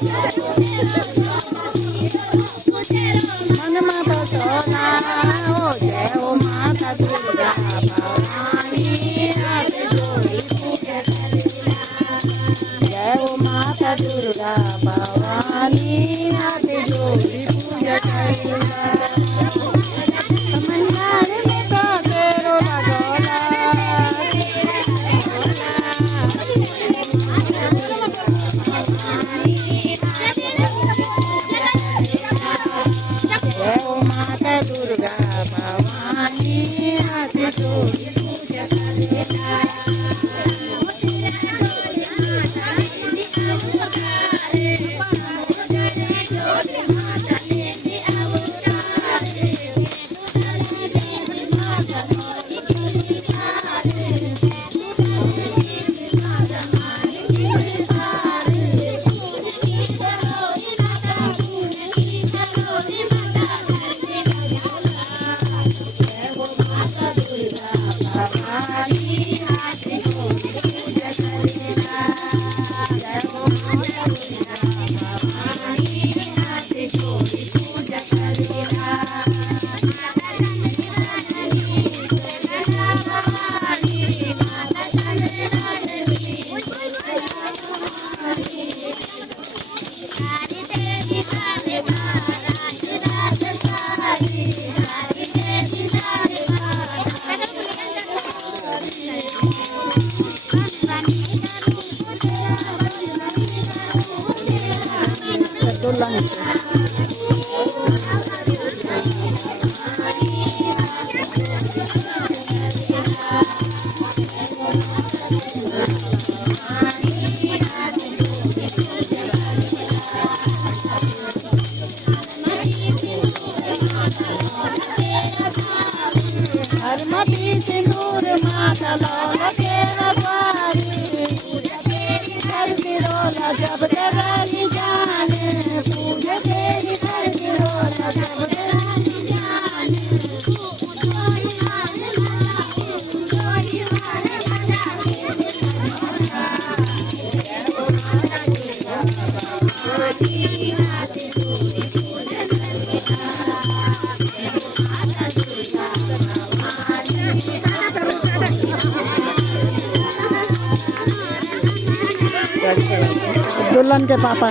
मन मत सोना हो जय हो माता दुर्गा भवानी हाथ जोड़ी पूजा करेला। जय हो माता दुर्गा भवानी हाथ जोड़ी पूजा करेला। समंदर में तो तेरो लगोला जय हो माता दुर्गा भवानी हाथ जोड़ी पूजा करेला। हरमती सिंदूर माता लौल के रवारी हर बिरोला जब देवाली जाने पूजा तेरी हर बिरोला जब देवाली जाने दुल्हन के पापा